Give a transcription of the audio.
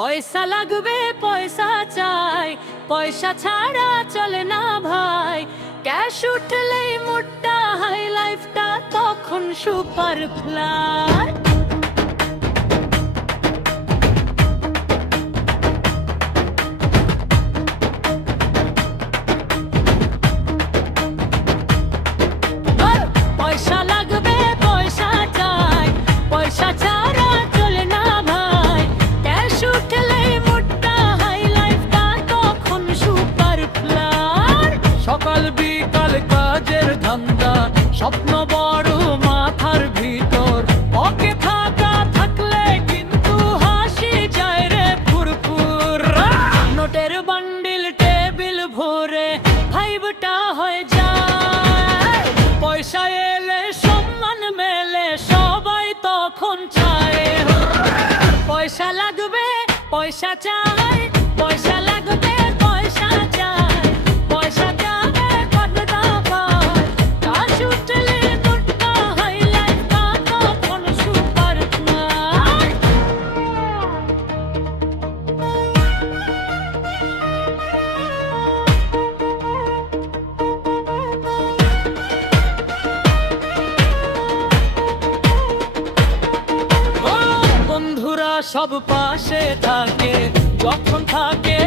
পয়সা লাগবে পয়সা চাই, পয়সা ছাড়া চলে না ভাই। ক্যাশ উঠলেই মুডটা হাই, লাইফটা তখন সুপার ফ্লাই। পয়সা লাগবে পয়সা চাই, পয়সা ছাড়া চলে না ভাই। ক্যাশ উঠলেই মুডটা হাই, লাইফটা তখন সুপার ফ্লাই। সকাল বিকাল কাজের ধান্দা, স্বপ্ন বড় মাথার ভিতর। ওকে থাকা থাকলে কিন্তু হাসি যায় রে ফুরফুর। নোটের বান্ডিল টেবিল ভরে ভাইবটা হয়ে যায়। পয়সা এলে সম্মান মেলে, সবাই তখন চায়। পয়সা লাগবে পয়সা চাই, পয়সা লাগবে পয়সা চাই। পয়সা যাবে কতটা পায়, কাজ উঠলে মুডটা হাই, লাইফটা তখন সুপার ফ্লাই। বন্ধুরা সব পাশে থাকে, যখন থাকে